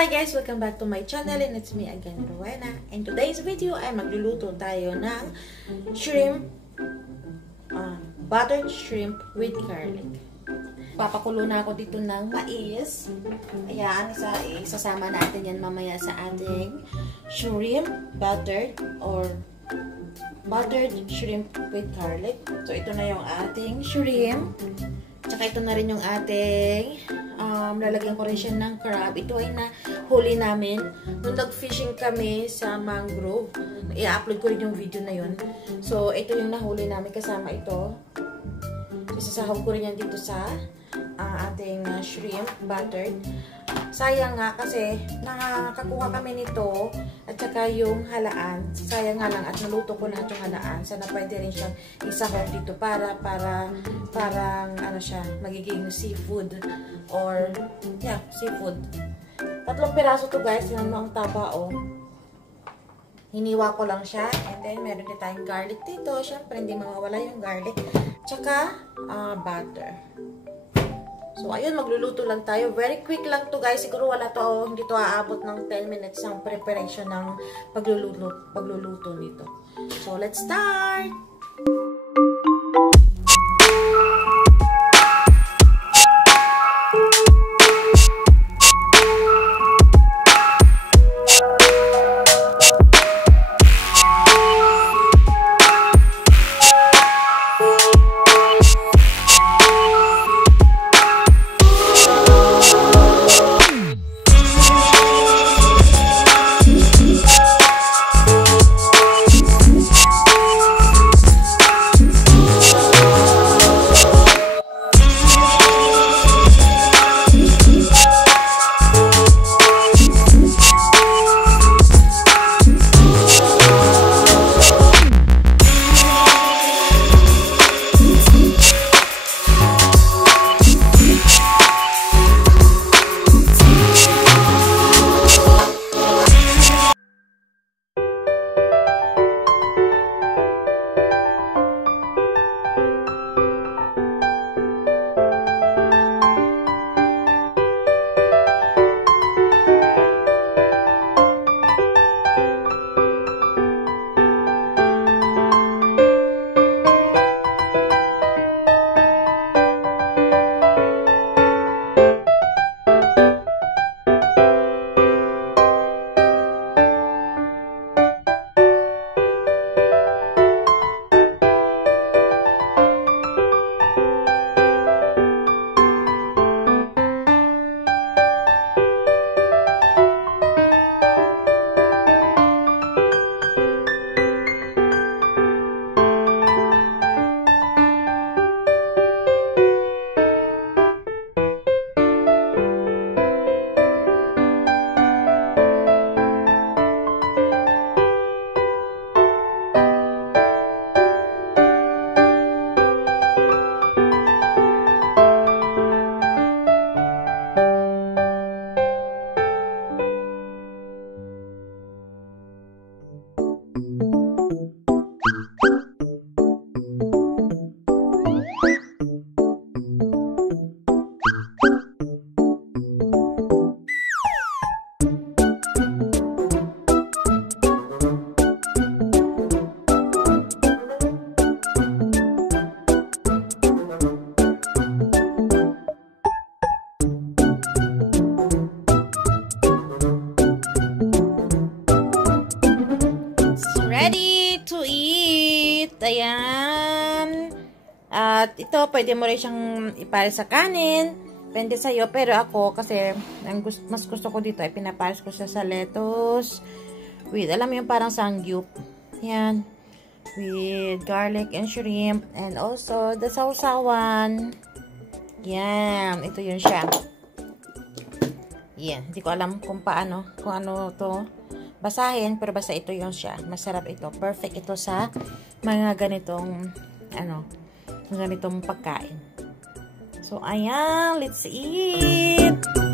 Hi guys! Welcome back to my channel and it's me again, Rowena. In today's video ay magluluto tayo ng shrimp, buttered shrimp with garlic. Papakulo na ako dito ng mais. Ayan, isasama natin yan mamaya sa ating shrimp buttered shrimp with garlic. So ito na yung ating shrimp. Tsaka ito na rin yung ating lalagyan ko rin siya ng crab. Ito ay nahuli namin nung nag-fishing kami sa mangrove. I-upload ko rin yung video na yun. So, ito yung nahuli namin kasama ito. Isasahog ko rin yan dito sa ating shrimp buttered. Sayang nga kasi nakakakuha kami nito at saka yung halaan. Sayang nga lang at naluto ko lahat yung halaan. Sana pwede rin siyang isahog dito para parang ano siya, magiging seafood or yeah, seafood. 3 piraso to guys. Yan mo ang taba oh. Hiniwa ko lang siya and then meron din tayong garlic dito. Syempre hindi mawawala yung garlic. Tsaka butter. So, ayun, magluluto lang tayo. Very quick lang to guys. Siguro wala to, hindi to aabot ng 10 minutes ang preparation ng pagluluto nito. So, let's start! Ready to eat. Ayan. At ito, pwede mo rin siyang ipares sa kanin. Pwede sa'yo. Pero ako, kasi mas gusto ko dito, ay pinapares ko siya sa lettuce. With, alam mo yung parang sangyup. Ayan. With garlic and shrimp. And also, the sausawan. Yan. Ito yun siya. Yan. Hindi ko alam kung paano. Kung ano to basahin, pero basta ito yung siya. Masarap ito. Perfect ito sa mga ganitong ganitong pagkain. So, ayan. Let's eat!